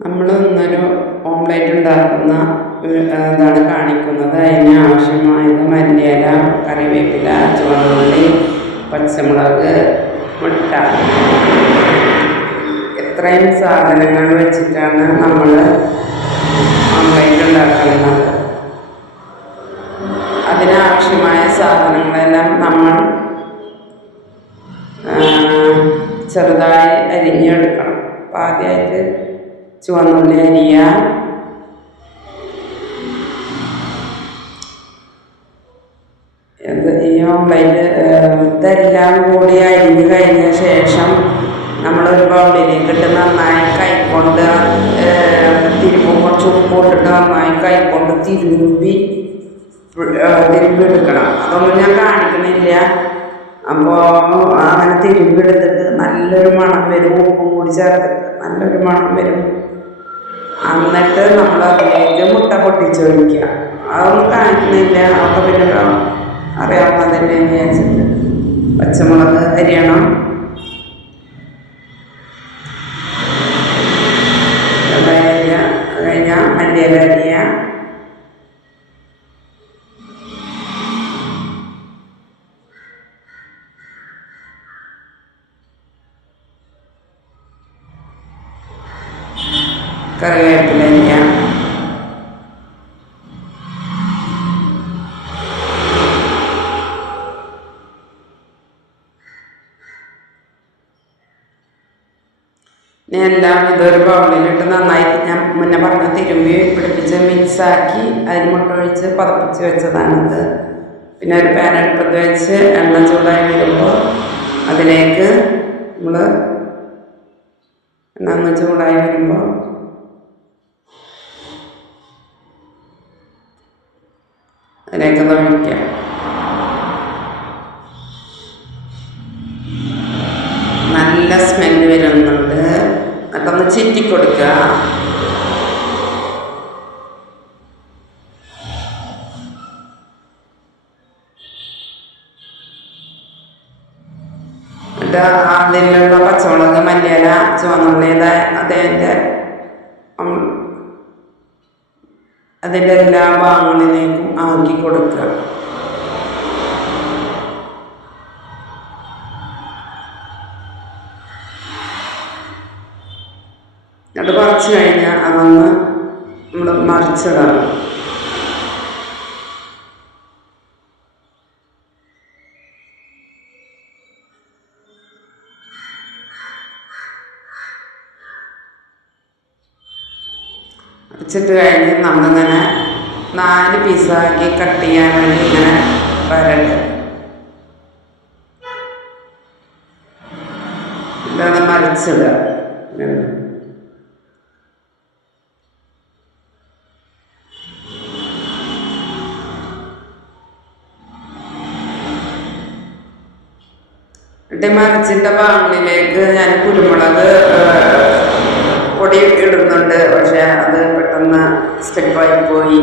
നമ്മൾ ഇന്നൊരു ഓംലെറ്റ് ഉണ്ടാക്കുന്ന ഇതാണ് കാണിക്കുന്നത്. അതിന് ആവശ്യമായത് മല്ലിയില, കറിവേപ്പില, ചുവന്നുള്ളി, പച്ചമുളക്, മുട്ട. ഇത്രയും സാധനങ്ങൾ വെച്ചിട്ടാണ് നമ്മൾ ഓംലെറ്റ് ഉണ്ടാക്കുന്നത്. അതിനാവശ്യമായ സാധനങ്ങളെല്ലാം നമ്മൾ ചെറുതായി അരിഞ്ഞെടുക്കണം. അപ്പം ആദ്യമായിട്ട് ചുവന്നുള്ളി അരിയുക, ഈ ഓംലെറ്റ് ഇതെല്ലാം കൂടി അരിഞ്ഞ് കഴിഞ്ഞ ശേഷം നമ്മളൊരു ബൗളിലേക്ക് ഇട്ട് നന്നായി കൈക്കൊണ്ട് തിരുമ്പും കുറച്ച് ഉപ്പിട്ടിട്ട് നന്നായി കൈക്കൊണ്ട് തിരുമ്പിയെടുക്കണം. അതൊന്നും ഞാൻ കാണിക്കണില്ല. അപ്പോൾ അങ്ങനെ തിരുമ്പിയെടുത്തിട്ട് നല്ലൊരു മണം വരും. ഉപ്പും കൂടി ചേർത്തിട്ട് നല്ലൊരു മണം വരും. എന്നിട്ട് നമ്മൾ അതിലേക്ക് മുട്ട പൊട്ടിച്ചൊഴിക്കുക. അതൊന്നും കാണിക്കുന്നില്ല, അതൊക്കെ പിന്നെ അറിയാവുന്നത് തന്നെ വിചാരിച്ചിട്ട്. പച്ചമുളക് അരിയണം, കഴിഞ്ഞാൽ മല്ലിയില അരിയുക, കറിവേപ്പില അരിയുക, എല്ലാം ഇതൊരു ബൗളിലിട്ട് നന്നായി ഞാൻ മുന്നേ പറഞ്ഞ തിരുമ്പി പിടിപ്പിച്ച് മിക്സാക്കി അതിന് മുട്ട ഒഴിച്ച് പതപ്പിച്ച് വെച്ചതാണിത്. പിന്നെ ഒരു പാൻ അടുപ്പത്ത് വെച്ച് എണ്ണ ചൂടായി വരുമ്പോൾ അതിലേക്ക് നമ്മൾ എണ്ണ ചൂടായി വരുമ്പോൾ അതിലേക്ക് ഒഴിക്കാം. നല്ല സ്മെല്ല് വരുന്നുണ്ട്. എന്നിട്ടൊന്ന് ചിറ്റിക്കൊടുക്കുക. എന്നിട്ട് അതിലുള്ള പച്ചമുളക്, മല്ലിയില, ചുവന്നുള്ളി അതിൻ്റെ എല്ലാ ഭാഗങ്ങളിലേക്കും ആക്കി കൊടുക്കുക. എന്നിട്ട് കുറച്ച് കഴിഞ്ഞാൽ അതൊന്ന് നമ്മൾ മറിച്ചിടണം. മറിച്ചിട്ട് കഴിഞ്ഞ് നമ്മളിങ്ങനെ 4 പീസാക്കി കട്ട് ചെയ്യാൻ വേണ്ടി ഇങ്ങനെ വരണ്ട്. ഇതാണ് മറിച്ചിടുക. മറിച്ചിട്ട ഭാഗങ്ങളിലേക്ക് ഞാൻ കുരുമുളക് പൊടി ഇടുന്നുണ്ട്. പക്ഷെ അത് പെട്ടെന്ന് സ്റ്റെപ്പായി പോയി.